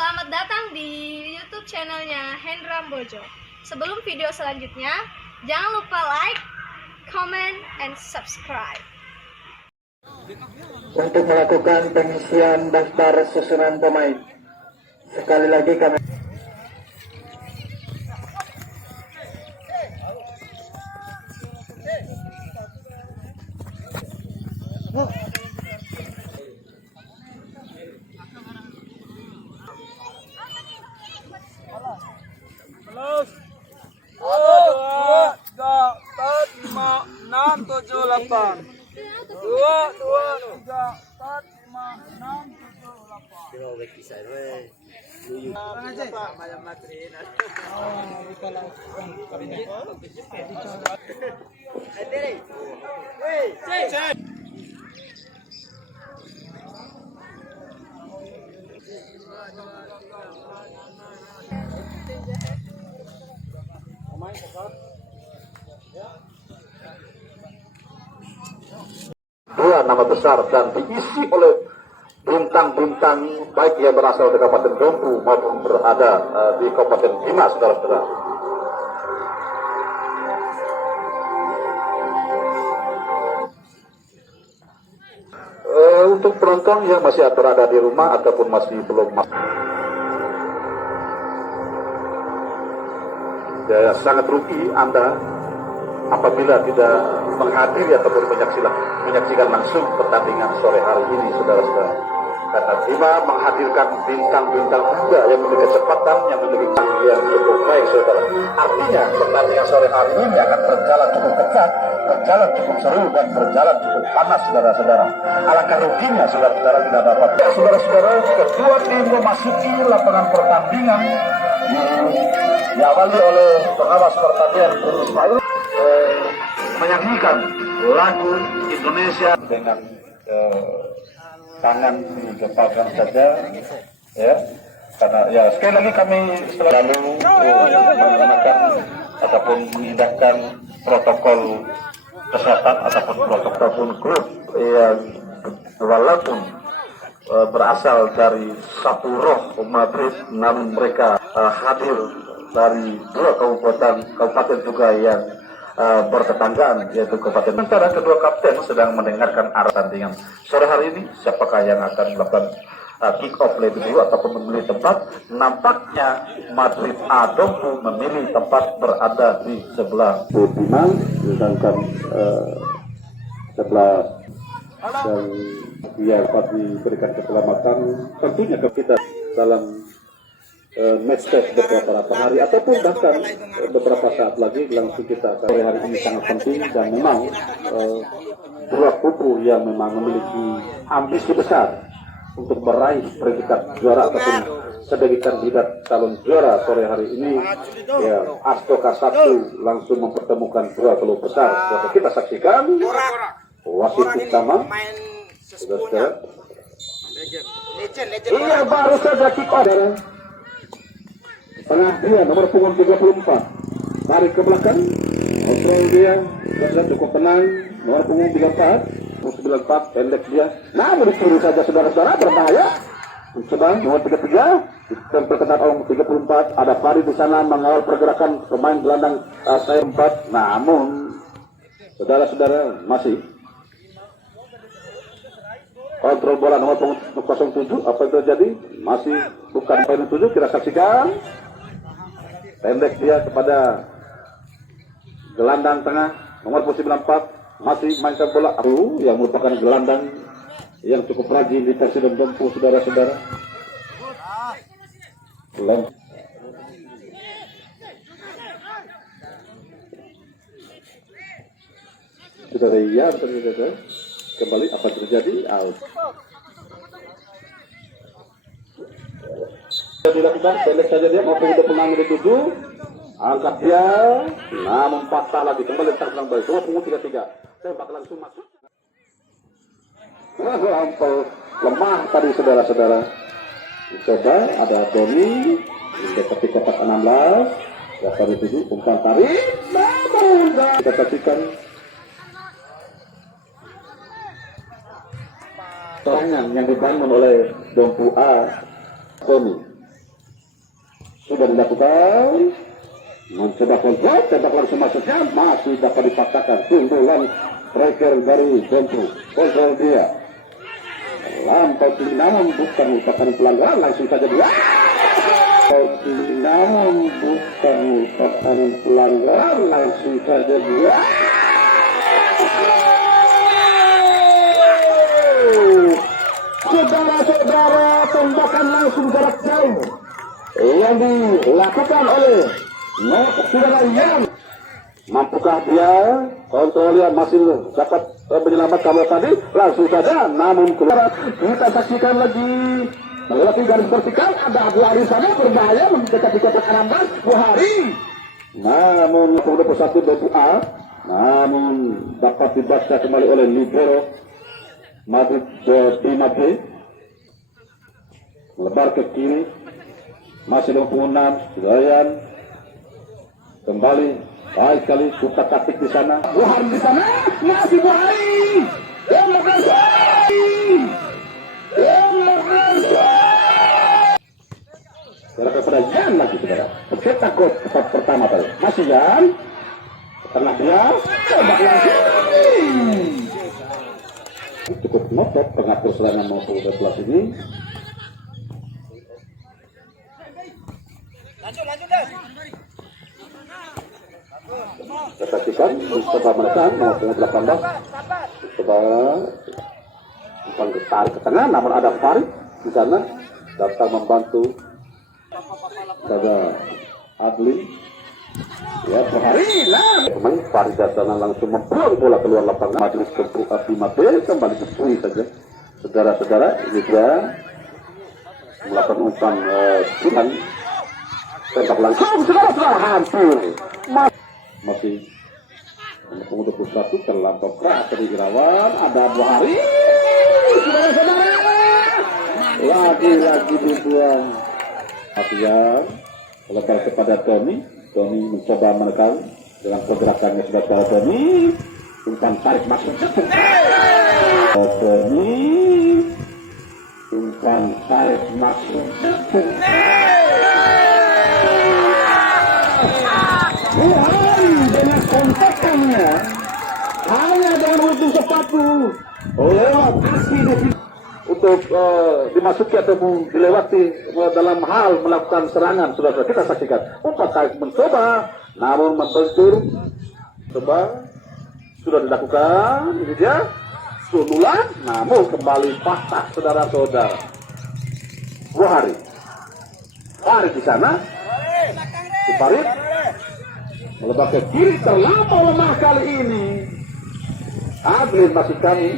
Selamat datang di YouTube channelnya Hendra Bojo. Sebelum video selanjutnya, jangan lupa like, comment, and subscribe. Untuk melakukan pengisian daftar susunan pemain, sekali lagi kami dua nama besar dan diisi oleh bintang-bintang baik yang berasal dari Kabupaten Dompu maupun berada di Kabupaten Bima, saudara-saudara. Untuk penonton yang masih berada di rumah ataupun masih belum ya, sangat rugi Anda apabila tidak menghadiri ataupun menyaksikan langsung pertandingan sore hari ini, saudara-saudara. Karena Bima menghadirkan bintang-bintang muda yang memiliki kecepatan, yang memiliki yang cukup baik, saudara. Artinya pertandingan sore hari ini akan berjalan cukup ketat, berjalan cukup seru, dan berjalan cukup panas, saudara-saudara. Alangkah ruginya saudara-saudara tidak dapat. Ya, saudara-saudara, kedua tim memasuki lapangan pertandingan diawali oleh pengawas pertandingan Guru Ismail menyanyikan lagu Indonesia dengan tangan digepalkan saja, ya, karena ya sekali lagi kami selalu menggunakan ataupun mengindahkan protokol kesehatan ataupun protokol grup yang walaupun berasal dari satu roh Madrid, namun mereka hadir dari dua kabupaten juga yang bertetanggaan, yaitu Kabupaten. Sementara kedua kapten sedang mendengarkan arah tandingan sore hari ini, siapakah yang akan melakukan kick off lebih dulu ataupun memilih tempat. Nampaknya Madrid A Dompu memilih tempat berada di sebelah Bima, sedangkan sebelah dan dia dapat diberikan keselamatan tentunya ke kita dalam match test beberapa hari ataupun bahkan beberapa saat lagi langsung kita. Sore hari ini sangat penting dan memang dua kubu yang memang memiliki ambisi besar untuk meraih predikat juara ataupun sebagai kandidat calon juara sore hari ini, ya, Astoka 1 langsung mempertemukan dua klub besar. Kita saksikan wasit utama, saudara. Iya, baru saja kick off. Tengah dia nomor punggung 34, tarik ke belakang, kontrol dia, sudah cukup tenang. Nomor punggung 34, 94, pendek dia, namun disuruh saja saudara-saudara, berbahaya. Coba nomor 33, tempel ketat orang 34, ada Fari di sana mengawal pergerakan pemain gelandang saya 4, namun saudara-saudara masih kontrol bola nomor punggung 07, apa yang terjadi? Masih bukan poin 7, kita saksikan. Pendek dia kepada gelandang tengah nomor posisi 94, masih mainkan bola yang merupakan gelandang yang cukup rajin di Presiden Dompu, saudara-saudara. Sudah iya, betul. Kembali apa terjadi? Out. Dilakukan pendek saja dia mau ke penang di 7, angkat dia, namun patah lagi, kembali terbang balik. Nomor punggung 33, tembak langsung masuk. Lampau lemah tadi, saudara-saudara. Coba ada Doni seperti kotak 16, dasar 7, umpan tarik, kita saksikan serangan yang dibangun oleh Dompu A Tony. sudah dilakukan. Mencoba kontrol, tembak langsung masuknya, masih dapat dipaksakan. Sundulan striker dari Bentu. Kontrol dia. Lampau tinggi namun bukan merupakan pelanggaran, langsung saja dia. Lampau tinggi namun bukan merupakan pelanggaran, langsung saja dia. Saudara-saudara, tembakan langsung jarak jauh yang dilakukan oleh saudara Yan. Mampukah dia? Kontrol dia masih dapat menyelamatkan tadi. Langsung saja, namun keluar. Kita saksikan lagi melewati garis vertikal. Ada Abu Hari sana berbahaya mendekati kotak Anambas. Buhari. Namun 21 BPA. Namun dapat dibaca kembali oleh libero Madrid Timate. Melebar ke kiri. Masih 26 Hidayat kembali baik sekali suka taktik di sana. Buhari di sana masih Buhari. Saudara kepada Yan lagi saudara. Pencetak gol pertama tadi. Masih Yan. Tengah dia tembak langsung. Cukup ngotot pengatur serangan maupun belas ini. Kita saksikan coba menekan nomor 18 coba bukan tarik ke tengah, namun ada Farid di sana datang membantu pada Adli ya Buhari lah teman Farid datang langsung membuang bola keluar lapangan. Majelis Api Mate kembali bersui saja saudara-saudara. Ini dia melakukan umpan Tuhan tembak langsung saudara-saudara hampir masih untuk 21 terlampau keras dari Irawan. Ada Buhari saudara-saudara lagi dibuang Afian lepas kepada Tony mencoba menekan dengan pergerakannya sebagai Tony umpan tarik masuk Tony umpan tarik masuk Buhari dengan kontekannya hanya dengan ujung sepatu lewat aksi untuk dimasuki atau dilewati dalam hal melakukan serangan. Sudah kita saksikan umpan tarik mencoba namun membentur coba sudah dilakukan. Ini dia sundulan namun kembali patah saudara-saudara. Buhari Farid di sana Farid melebar ke kiri terlampau lemah kali ini. Adlin masih kami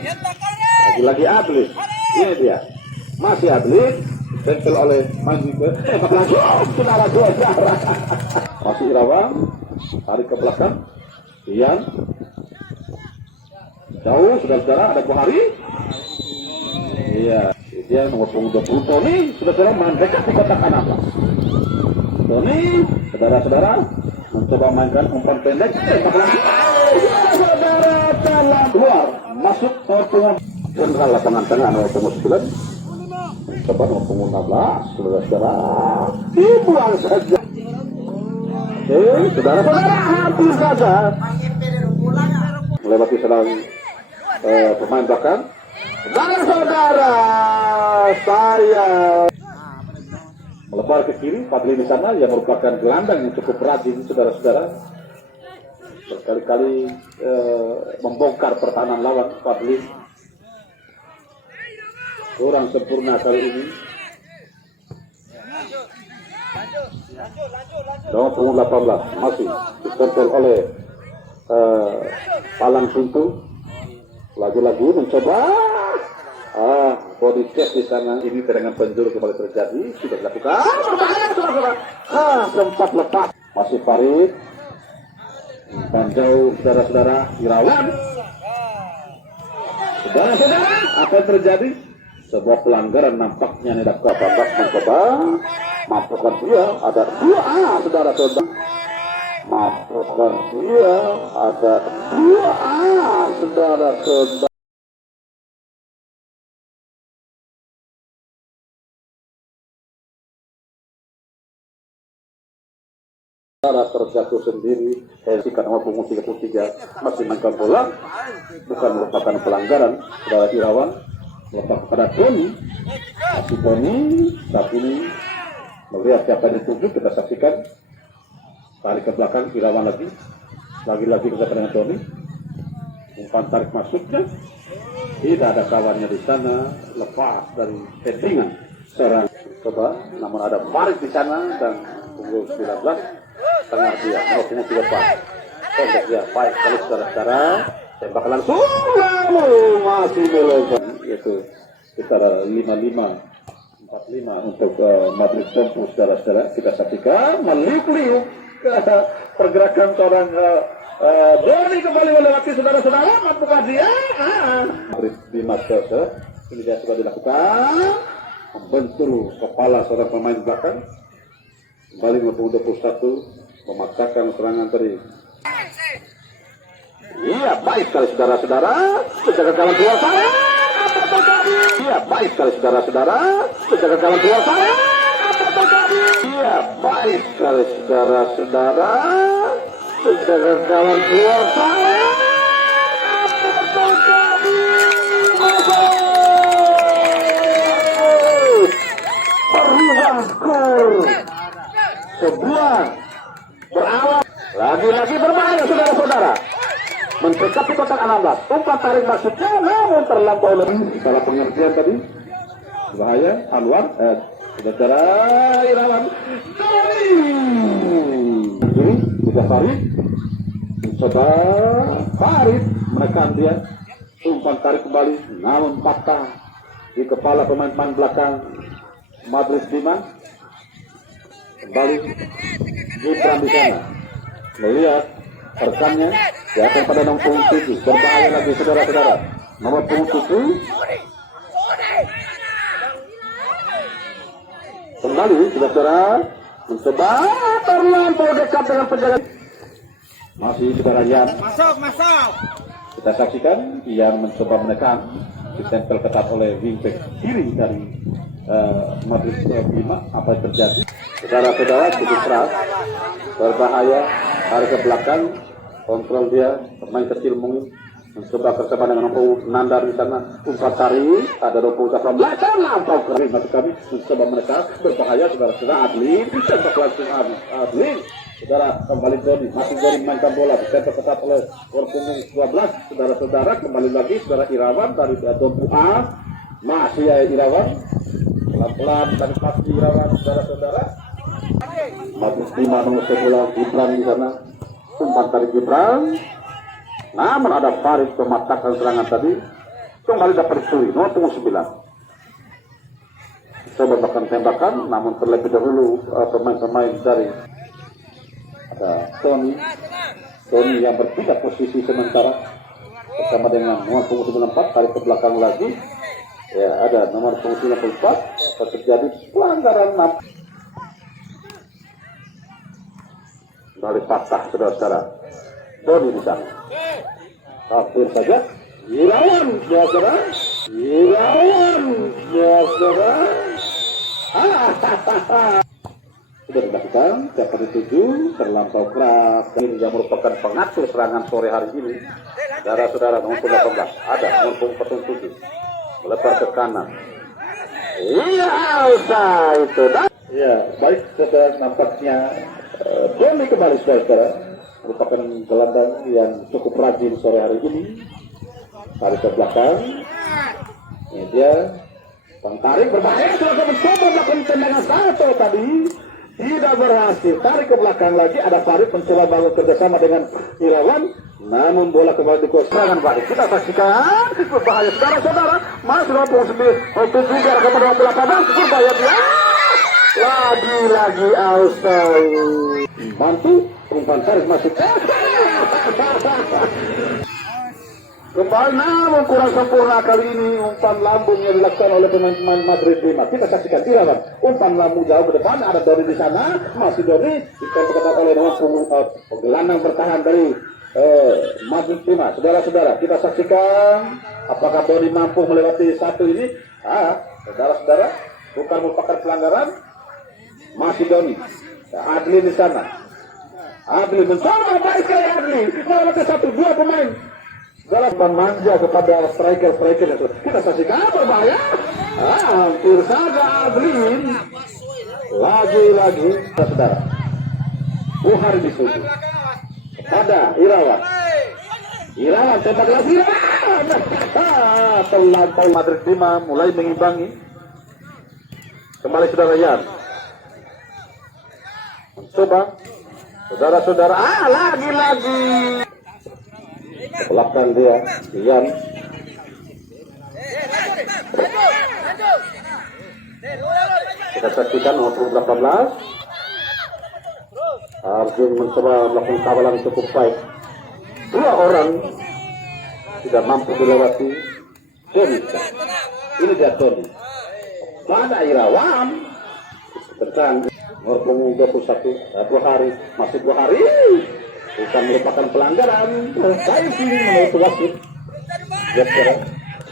lagi-lagi Adlin. Ini dia masih Adlin tempel oleh Manjibe saudara-saudara. Masih Irawan tarik ke belakang Ian jauh saudara-saudara. Ada Buhari iya dia nomor 20 Tony saudara-saudara mendekat di kotak Anambas. Tony saudara-saudara mencoba mainkan umpan pendek saudara dalam keluar masuk nomor general lapangan tengah nomor 9 coba nomor 16 saudara-saudara dibuang saja. Saudara-saudara hampir saja melewati sedang pemain belakang. Saudara-saudara saya melebar ke kiri. Fadli di sana yang merupakan gelandang yang cukup rajin saudara-saudara. Berkali-kali membongkar pertahanan lawan. Fadli kurang sempurna kali ini. Nomor 18 masih dikontrol oleh Palang Pintu. Lagi-lagi mencoba body check di sana. Ini terangan penjuru kembali terjadi. Sudah dilakukan. Sempat lepas. Masih Farid. Panjau saudara-saudara Irawan. Saudara-saudara apa yang terjadi? Sebuah pelanggaran nampaknya nih Dakwa Bambak mencoba mampukan dia ada 2A saudara-saudara. Mampukan dia ada 2A saudara-saudara. Cara terjatuh sendiri, sikat nomor punggung 33 masih mainkan bola, bukan merupakan pelanggaran. Saudara Irawan melepas kepada Tony, masih Tony saat ini melihat siapa yang dituju. Kita saksikan tarik ke belakang Irawan lagi bersama dengan Tony, umpan tarik masuknya, tidak ada kawannya di sana, lepas dari headingan serang coba, namun ada Farid di sana dan punggung 19 tengah dia, nomor punggung 34 pendek dia, baik kali saudara-saudara, tembak langsung, masih melebihi, yaitu sekitar 45 untuk Madrid Tempo. Saudara-saudara, kita saksikan meliuk-liuk pergerakan seorang Doni kembali melewati saudara-saudara, mampukah dia? Madrid di Master, ini dia sudah dilakukan, membentur kepala seorang pemain belakang. Kembali nomor 21 memaksakan serangan tadi. Iya, baik sekali saudara-saudara, menjaga kawan keluar sana. Iya, baik sekali saudara-saudara, menjaga kawan keluar sana. Iya, baik sekali saudara-saudara, menjaga kawan keluar sana. Perubahan skor sebuah berawal lagi-lagi berbahaya saudara-saudara, mendekati kotak 16, umpan tarik maksudnya, namun terlampau lebih. Salah pengertian tadi, bahaya. Anwar, saudara Irawan, jadi tidak Farid, mencoba Farid menekan dia, umpan tarik kembali, namun patah di kepala pemain belakang Madrid Bima. Kembali Gibran di sana melihat rekannya akan pada nomor punggung 7, berbahaya lagi saudara-saudara, nomor punggung 7 kembali saudara mencoba terlampau dekat dengan penjaga, masih saudara Yan masuk. Kita saksikan Yan mencoba menekan, ditempel ketat oleh wingback kiri dari Madrid Bima. Apa yang terjadi? Saudara-saudara, cukup keras, berbahaya, tarik ke belakang, kontrol dia, pemain kecil mungkin mencoba bersama dengan nomor Nandar di sana, umpan tarik, ada nomor 18, lampau kering, masuk kami mencoba mereka, berbahaya saudara-saudara. Adlin, tembak langsung Adlin. Saudara, kembali Doni, masih Doni mainkan bola, ditempel ketat oleh nomor punggung 12, saudara-saudara, kembali lagi saudara Irawan dari Dompu A, masih Irawan, pelan-pelan dari pasti Irawan, saudara-saudara. Madrid Bima nomor 11 Gibran di sana, umpan tarik Gibran, namun ada Farid mematahkan serangan tadi, kembali dapat dicuri nomor punggung 9. Coba bahkan tembakan, namun terlebih dahulu pemain-pemain dari ada Tony yang berpindah posisi sementara bersama dengan nomor punggung 94, tarik ke belakang lagi. Ya, ada nomor punggung 94, terjadi pelanggaran dari patah saudara-saudara. Doni di sana. Hampir saja. Irawan, saudara. Sudah dilakukan, dapat dituju, terlampau keras. Ini yang merupakan pengatur serangan sore hari ini. Saudara-saudara, nomor 18 ada nomor punggung 7. Melebar ke kanan. Iya, usah itu. Ya, baik saudara, nampaknya Doni kembali saudara, merupakan gelandang yang cukup rajin sore hari ini. Tarik ke belakang, ini dia tarik berbahaya, sudah mencoba melakukan tendangan satu tadi, tidak berhasil. Tarik ke belakang lagi, ada Farid mencoba bangun kerjasama dengan Irawan, namun bola kembali dikuasai balik. Kita saksikan berbahaya saudara-saudara, masih 29 jarak kepada 18, berbahaya dia. Lagi-lagi Ausai mantu umpan tarik masuk kembali, namun kurang sempurna kali ini umpan lambung yang dilakukan oleh pemain Madrid Bima. Kita saksikan Irawan, umpan lambung jauh ke depan, ada Doni di sana, masih Doni ditempel oleh nomor gelandang bertahan dari Madrid Bima. Saudara-saudara, kita saksikan apakah Doni mampu melewati satu ini. Saudara-saudara, bukan merupakan pelanggaran. Masih Doni, Adlin di sana, Adli mencoba baik sekali Adli. Mengalahkan 1-2 pemain. Dalam manja kepada striker itu. Kita saksikan berbahaya. Hampir saja Adlin. Lagi-lagi saudara. Buhari dituju kepada Irawan. Irawan tembak lagi. Pelan-pelan Madrid 5 mulai mengimbangi. Kembali saudara Yan. Coba saudara-saudara. Lagi-lagi. Belakang dia, Yan. Kita saksikan nomor 18. Arjun mencoba melakukan kawalan cukup baik. 2 orang tidak mampu dilewati. Tony. Ini dia Tony. Mana Irawan? Bertahan. Nomor punggung 21. Buhari. Masih Buhari. Bukan merupakan pelanggaran. Diving menurut wasit. Lihat sekarang.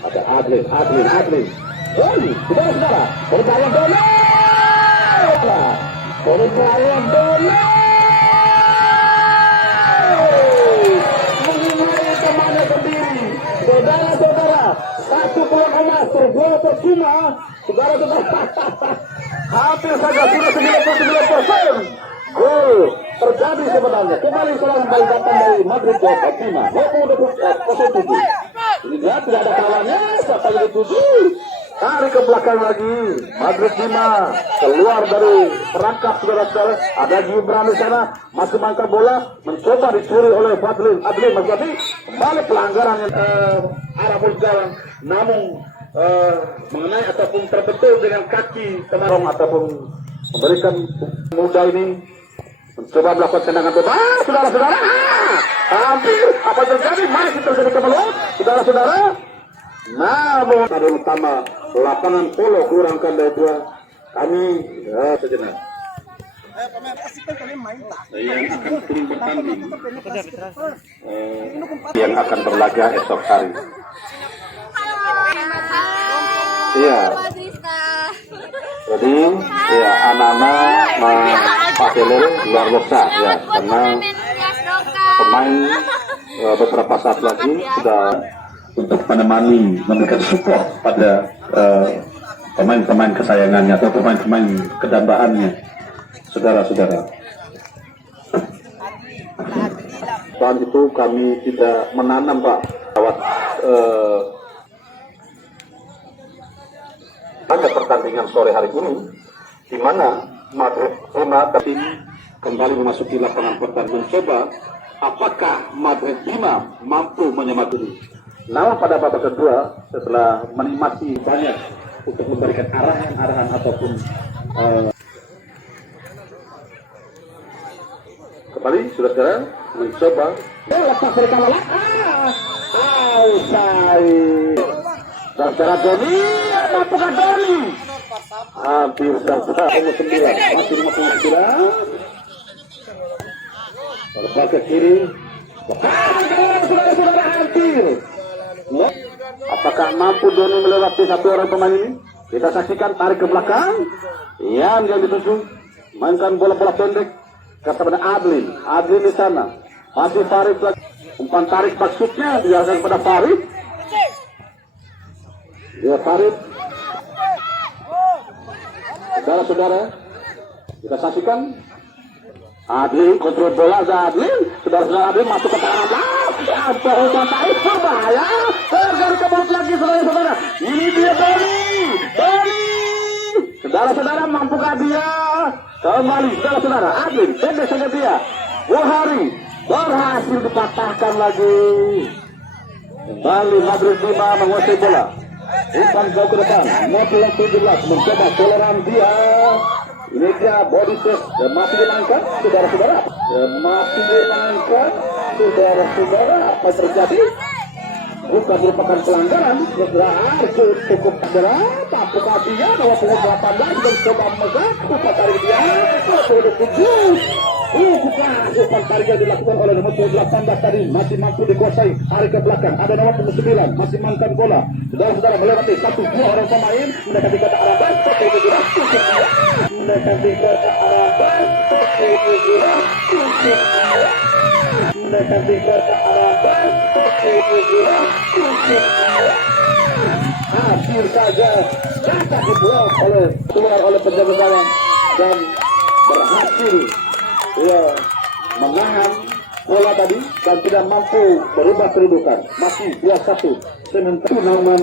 Ada Adlin. Tony. Saudara-saudara. Berbayang Tony. Berbayang Tony. Mengenai temannya sendiri. Saudara-saudara. 1 peluang emas. 2 percuma. Saudara-saudara. Hampir saja sudah 99%. Gol terjadi sebenarnya. Kembali serangan balik datang dari Madrid 25. 07. Ini dia tidak ada kawannya. Siapa yang dituju? Tarik ke belakang lagi. Madrid 5 keluar dari perangkap saudara-saudara. Ada Gibran di sana masih mangkap bola, mencoba dicuri oleh Adlin. Mas Gadi kembali pelanggaran yang arah berjalan, namun mengenai ataupun terbetul dengan kaki teman ataupun memberikan muda ini mencoba melakukan tendangan bebas. Saudara-saudara, hampir apa terjadi? Masih terjadi kemelut, saudara-saudara. Namun ada utama lapangan polo kurang kandai 2. Kami sejenak yang akan turun bertanding yang akan berlaga esok hari. Iya. Jadi ya anak-anak Pak Delil luar biasa ya, karena pemain beberapa saat lagi sudah untuk menemani, memberikan support pada pemain-pemain kesayangannya atau pemain-pemain kedambaannya, saudara-saudara. Saat itu kami tidak menanam Pak lewat ada pertandingan sore hari ini, di mana Madrid 5 tapi kembali memasuki lapangan pertandingan, mencoba apakah Madrid 5 mampu menyemati. Namun pada babak kedua setelah menikmati banyak untuk memberikan arahan ataupun kembali saudara mencoba lepas dari kawalan saudara Doni, apakah Doni hampir saja 59 masih 59 berbalik ke kiri. Saudara hampir. Apakah mampu Doni melewati 1 orang pemain ini? Kita saksikan, tarik ke belakang. Yang dituju mainkan bola-bola pendek kepada Adlin. Adlin di sana. Masih Farid lagi. Umpan tarik maksudnya diarahkan kepada Farid. Ya Farid. Saudara-saudara, kita saksikan. Adlin kontrol bola, Adlin. Saudara-saudara, Adlin masuk ke tangan. Umpan tarik berbahaya. Terjadi kebelut lagi saudara-saudara. Ini dia Doni. Saudara-saudara, mampukah dia? Kembali saudara-saudara. Adlin pendek saja dia. Buhari berhasil dipatahkan lagi. Kembali Madrid 5 menguasai bola. Umpan jauh ke depan. Nomor 17 mencoba toleran dia. Ini dia body test dan masih dimainkan saudara-saudara. Masih dimainkan saudara-saudara. Apa terjadi? Bukan merupakan pelanggaran. Saudara cukup saudara. Apakah dia bahwa pemain 18 dan coba memegang umpan tarik dia. Sudah 7. Bukan umpan tarik yang dilakukan oleh nomor 18 tadi masih mampu dikuasai. Tarik ke belakang. Ada nomor 9 masih mainkan bola. Saudara-saudara melewati 1-2 orang pemain mendekati kata Arabas. Mendekati kata Arabas. Hampir saja dapat diblok oleh penjaga gawang dan berhasil menahan bola tadi dan tidak mampu berubah kedudukan. Masih 2-1 sementara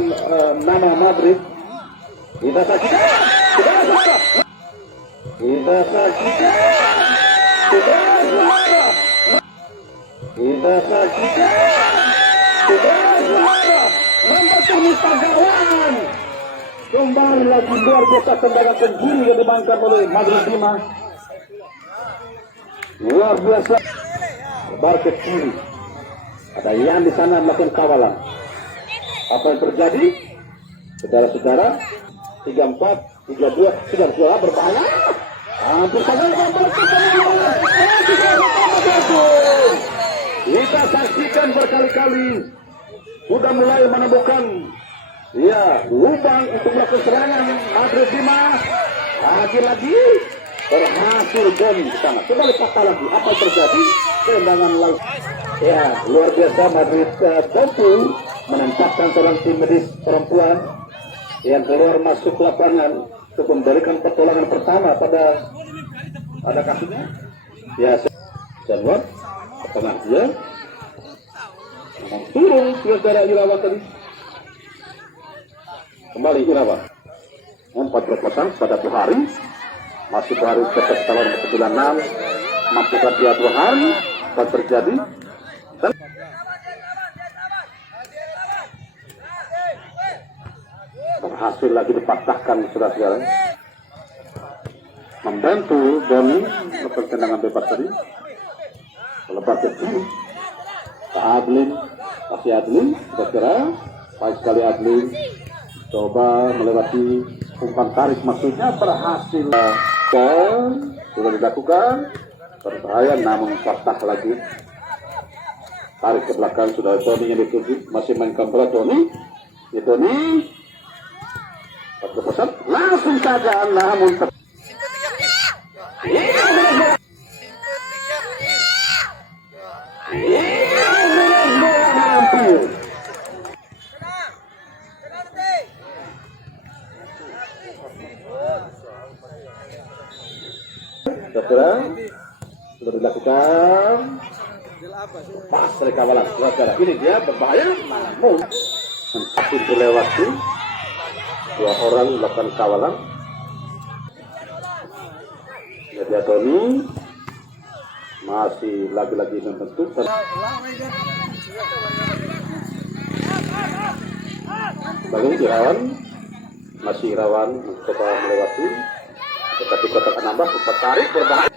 nama Madrid kita saksikan mempertemukan gawang. Kembali lagi luar biasa tendangan penjuru yang dimainkan oleh Madrid 5. Luar biasa. Lebar ke kiri. Ada yang di sana melakukan kawalan. Apa yang terjadi? Saudara-saudara, 3-4, 3-2, sudah berbahaya. Hampir saja kita saksikan berkali-kali sudah mulai menemukan lubang untuk melakukan serangan. Madrid 5 lagi-lagi berhasil dan ke sana. Kembali patah lagi. Apa yang terjadi? Tendangan laut. Luar biasa Madrid tentu menempatkan seorang tim medis perempuan yang keluar masuk lapangan untuk memberikan pertolongan pertama pada kasusnya. Januar ke tengah dia turun saudara Irawa tadi. Kembali Irawa 4 pada Buhari. Masih Buhari tetap calon ke-96, mampukan dia 2 hari dan terjadi dan berhasil lagi dipatahkan saudara-saudara. Membantu Doni melakukan tendangan bebas tadi. Lepas itu Adlin, masih Adlin, saudara, baik sekali Adlin, coba melewati umpan tarik, maksudnya berhasil. Sudah dilakukan, berbahaya namun patah lagi. Tarik ke belakang, sudah Tony yang dituju, masih mainkan bola Tony. Tony, 40% langsung saja, namun saudara sudah dilakukan pas dari kawalan saudara. Ini dia berbahaya namun mensakit dilewati 2 orang melakukan kawalan. Dia Tony masih lagi-lagi membentuk lalu Irawan, masih Irawan mencoba melewati tetapi kotak nambah umpan tarik berbahaya.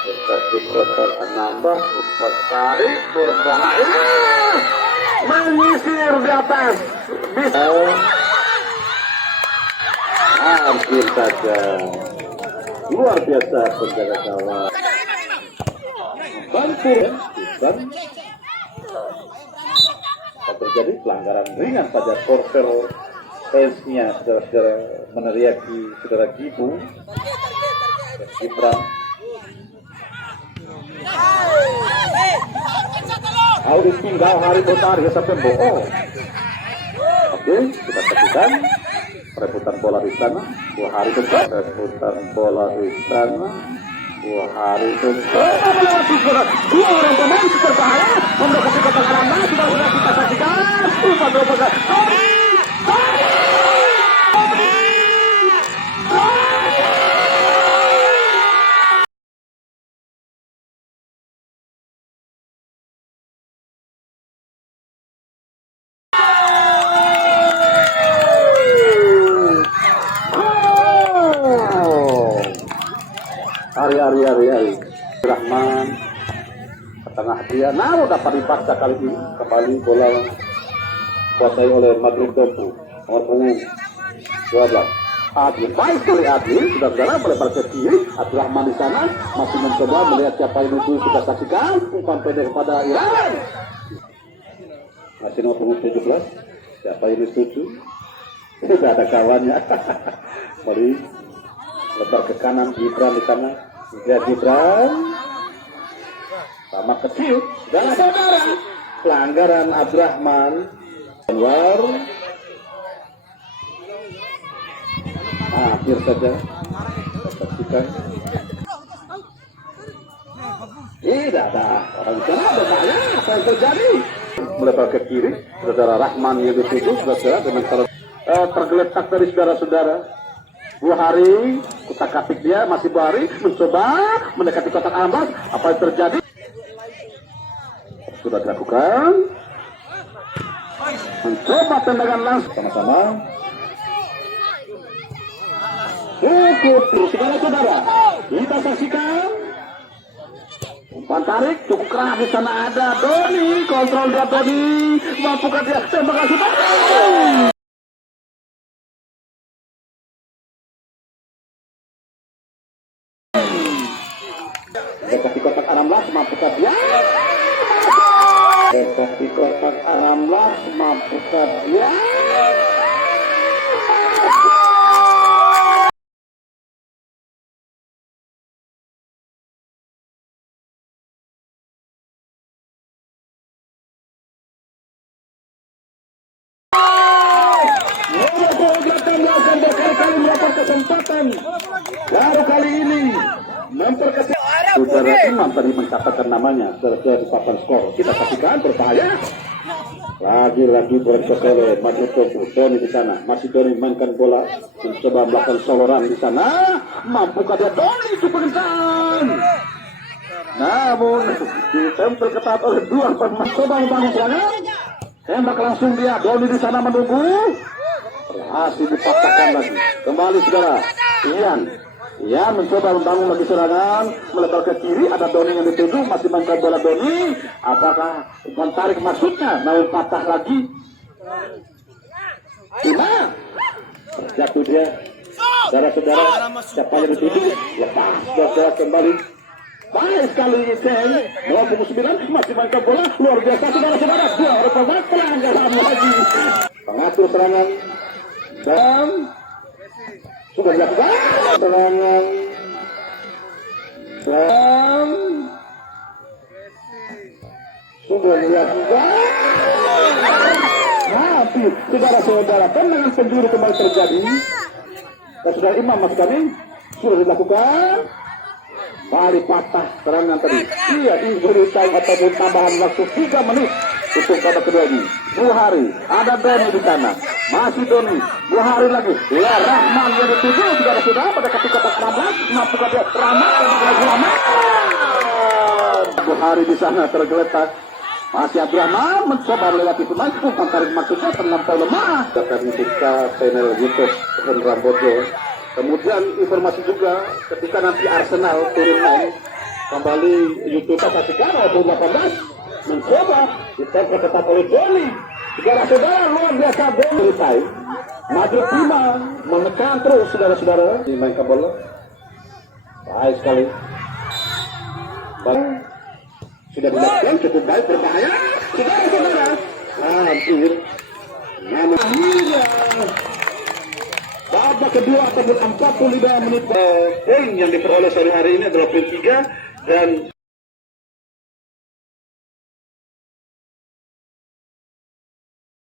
Tetapi kotak nambah umpan tarik berbahaya menyisir di atas bisa hampir saja. Luar biasa penjaga gawang bantu dan terjadi pelanggaran ringan saja. Korper fansnya saudara-saudara meneriaki saudara Gibu Gibran. Audit tinggal hari putar ya sampai bohong. Oke, kita saksikan perebutan bola di sana. 2 hari dekat perebutan bola di sana. 2 hari dekat. Dua orang pemain berbahaya mendekati kotak anak. Sudah kita saksikan. Umpan. Hari Rahman ke tengah dia, namun dapat dipaksa kali ini. Kembali bola kuasai oleh Madrid Dompu nomor punggung 12 Adlin. Baik sekali Adlin, saudara-saudara melebar ke kiri. Abdul Rahman di sana masih mencoba melihat siapa yang itu. Kita saksikan umpan pendek kepada Iran. Masih nomor punggung 17. Siapa yang dituju? Sudah ada kawannya. Kembali lebar ke kanan Gibran di sana. Lihat Gibran sama kecil dan saudara pelanggaran Abdurrahman Anwar. Akhir saja saksikan. Tidak ada orang sana berbahaya. Apa yang terjadi? Melebar ke kiri, saudara Rahman yang dituju, saudara dengan tergeletak dari saudara-saudara. Buhari, kutak-katik dia, masih Buhari mencoba mendekati kotak ambas. Apa yang terjadi? Sudah dilakukan. Mencoba tendangan langsung sama-sama. Cukup, saudara-saudara. Kita saksikan. Umpan tarik, cukup keras di sana ada Doni. Kontrol dia Doni. Mampukah dia? Tembakan sudah. Dekat di kotak 16, mampukah dia? Dekat di kotak 16, mampukah dia? Berkali-kali mendapat kesempatan, baru kali ini memperkecil. Saudara Imam tadi mencatatkan namanya di papan skor. Kita saksikan berbahaya. Lagi-lagi berkesele maju Topu Doni di sana. Masih Doni mainkan bola, mencoba melakukan soloran di sana. Mampukah dia Doni cukup kencang? Namun ditempel ketat oleh dua pemain. Coba membangun serangan. Tembak langsung dia. Doni di sana menunggu. Berhasil dipaksakan lagi. Kembali saudara. Ian mencoba membangun lagi serangan, melebar ke kiri, ada Doni yang dituju, masih mainkan bola Doni. Apakah umpan tarik maksudnya? Namun patah lagi. Jatuh dia. Saudara-saudara, siapa yang dituju? Lepas, saudara kembali. Baik sekali Isen, 29 masih mainkan bola, luar biasa saudara-saudara. Dua pemain pelanggaran lagi. Pengatur serangan dan sudah dilakukan serangan dan sudah dilakukan. Tapi saudara-saudara, tendangan penjuru kembali terjadi. Dan saudara Imam mas kami sudah dilakukan. Balik patah serangan tadi. Iya, injury time ataupun tambahan waktu 3 menit untuk babak kedua ini. Buhari, ada Doni di sana. Masih Doni, Buhari lagi. Ya, Rahman yang dituju saudara-saudara pada ketika kotak 16, mampukah dia Rahman. Buhari di sana tergeletak. Masih Abdurrahman mencoba melewati pemain. Umpan tarik maksudnya terlampau lemah. Akan dibuka channel YouTube Hendra Bojo. Kemudian informasi juga ketika nanti Arsenal turun main kembali YouTube saksikan walaupun 18 mencoba ditempel ketat oleh Doni. Saudara-saudara luar biasa Doni selesai. Maju Bima menekan terus saudara-saudara dimainkan bola. Baik sekali. Sudah dilakukan cukup baik berbahaya. Saudara-saudara hampir namanya babak kedua ataupun 45 menit. Poin yang diperoleh sore hari ini adalah poin 3 dan